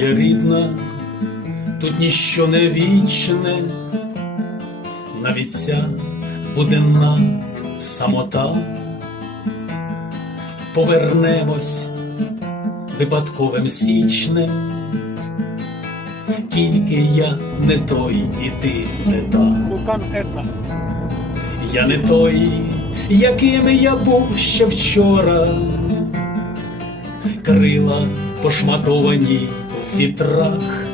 Моя рідна, тут ніщо не вічне, навіть ця буденна самота. Повернемось випадковим січнем, тільки я не той, і ти не та. Я не той, яким я був ще вчора, крила пошматовані вітрах,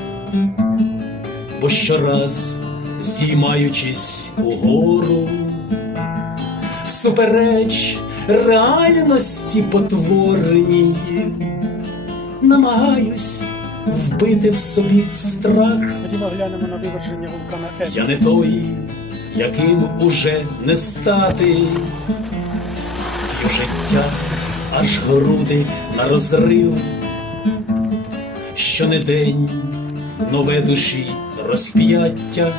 бо щораз, здіймаючись угору, всупереч реальності потворній, намагаюсь вбити в собі страх. Глянемо на виверження вулкана. Я не той, яким уже не стати, життя, аж груди на розрив, що не день нове душі розп'яття,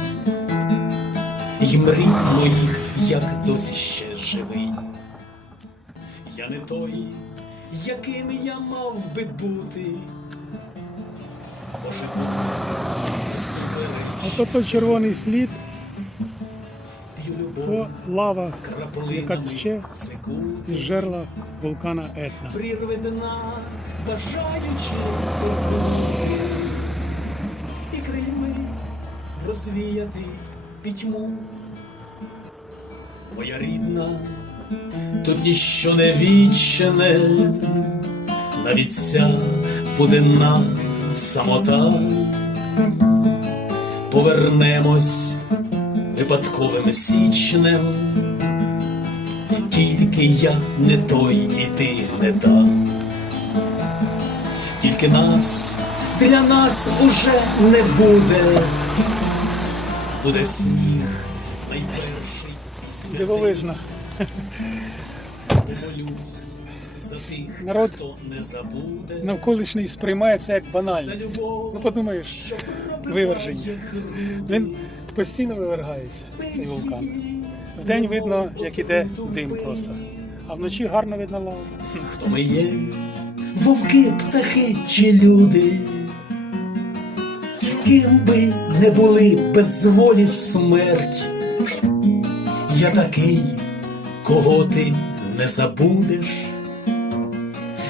й мрій моїх, як досі ще живий. Я не той, яким я мав би бути, бо живу Ото той червоний слід, то лава, яка тече із жерла вулкана Етна. прірве дна, бажаючи торкнути, і крильми розвіяти пітьму. Моя рідна, тут ніщо не вічне, навіть ця буденна самота. Повернемось випадковим січнем, тільки я не той, і ти не та. Тільки нас для нас уже не буде. Буде сніг найперший і святий. Дивовижно. Помолюсь за тих, Народ хто не забуде. Навколишній сприймає це як За банальність. любов, Ну подумаєш, виверження. Він постійно вивергається, цей вулкан. Вдень видно, як іде дим просто. А вночі гарно видно лаву. Хто ми є? Вовки, птахи чи люди? Ким би не були без волі смерть, я такий, кого ти не забудеш.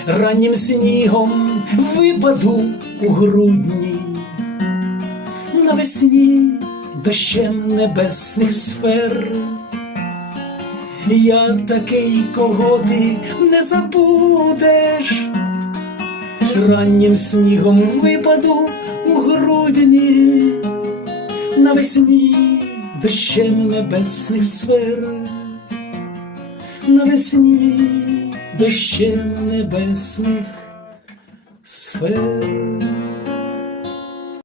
Раннім снігом випаду у грудні, навесні дощем небесних сфер. Я такий, кого ти не забудеш. Раннім снігом випаду у грудні, навесні дощем небесних сфер, навесні дощем небесних сфер.